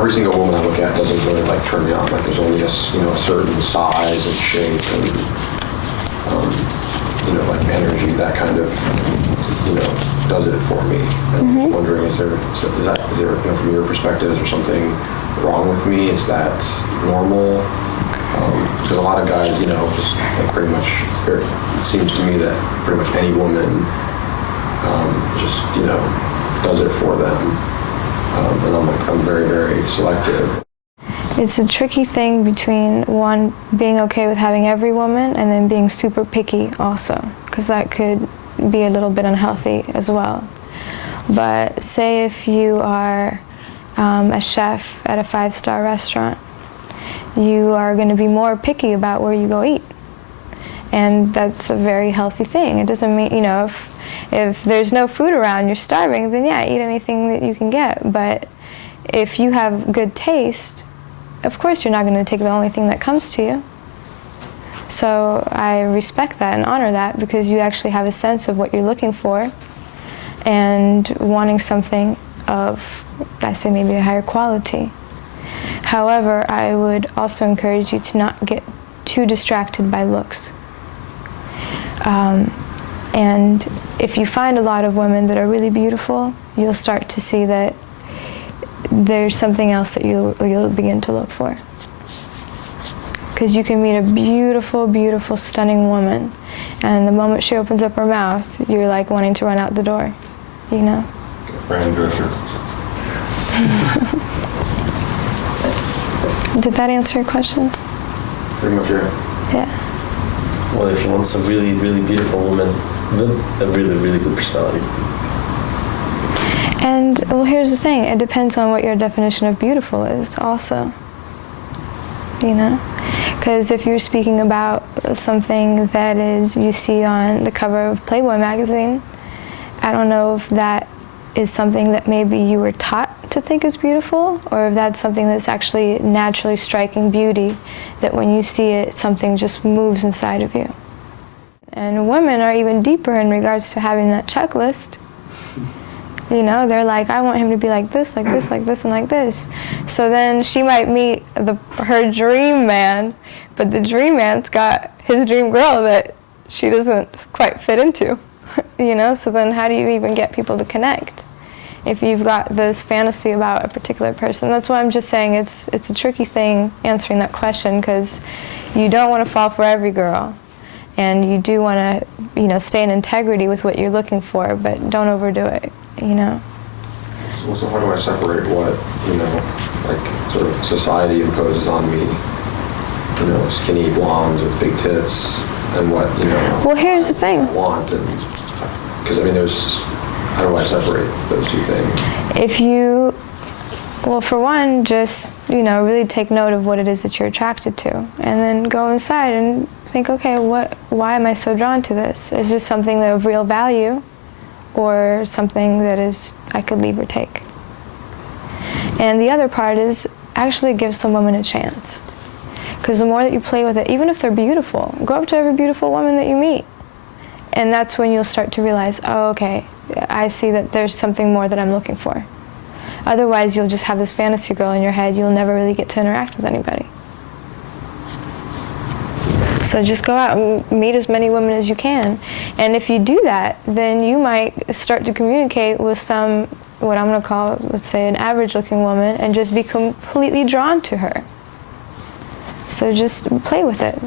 every single woman I look at doesn't really like turn me on. Like there's only a certain size and shape and like energy that kind of does it for me. And I'm just wondering, is there from your perspective, is there something wrong with me? Is that normal? Because a lot of guys, just like pretty much, it seems to me that pretty much any woman just does it for them. And I'm very, very selective. It's a tricky thing between one, being okay with having every woman, and then being super picky also, because that could be a little bit unhealthy as well. But say if you are a chef at a 5-star restaurant, you are going to be more picky about where you go eat. And that's a very healthy thing. It doesn't mean, if there's no food around, you're starving, then yeah, eat anything that you can get. But if you have good taste, of course you're not going to take the only thing that comes to you. So I respect that and honor that, because you actually have a sense of what you're looking for and wanting something of, I say, maybe a higher quality. However, I would also encourage you to not get too distracted by looks. And if you find a lot of women that are really beautiful, you'll start to see that there's something else that you'll begin to look for. Because you can meet a beautiful, beautiful, stunning woman, and the moment she opens up her mouth, you're like wanting to run out the door, Fran Drescher. Did that answer your question? Pretty much, Yeah. Well, if you want some really, really beautiful woman with a really, really good personality. And, well, here's the thing. It depends on what your definition of beautiful is also. Because if you're speaking about something that is you see on the cover of Playboy magazine, I don't know if that is something that maybe you were taught to think is beautiful, or if that's something that's actually naturally striking beauty, that when you see it, something just moves inside of you. And women are even deeper in regards to having that checklist. They're like, I want him to be like this, like this, like this, and like this. So then she might meet her dream man, but the dream man's got his dream girl that she doesn't quite fit into, So then how do you even get people to connect if you've got this fantasy about a particular person? That's why I'm just saying it's a tricky thing answering that question, because you don't want to fall for every girl. And you do want to, stay in integrity with what you're looking for, but don't overdo it, So how do I separate what, sort of society imposes on me, skinny blondes with big tits, and what, Well, here's the thing. I want, because, how do I separate those two things? Well, for one, just, really take note of what it is that you're attracted to, and then go inside and think, okay, why am I so drawn to this? Is this something of real value, or something that I could leave or take? And the other part is actually give some women a chance. Because the more that you play with it, even if they're beautiful, go up to every beautiful woman that you meet. And that's when you'll start to realize, oh, okay, I see that there's something more that I'm looking for. Otherwise, you'll just have this fantasy girl in your head. You'll never really get to interact with anybody. So just go out and meet as many women as you can. And if you do that, then you might start to communicate with some, what I'm going to call, let's say, an average-looking woman, and just be completely drawn to her. So just play with it.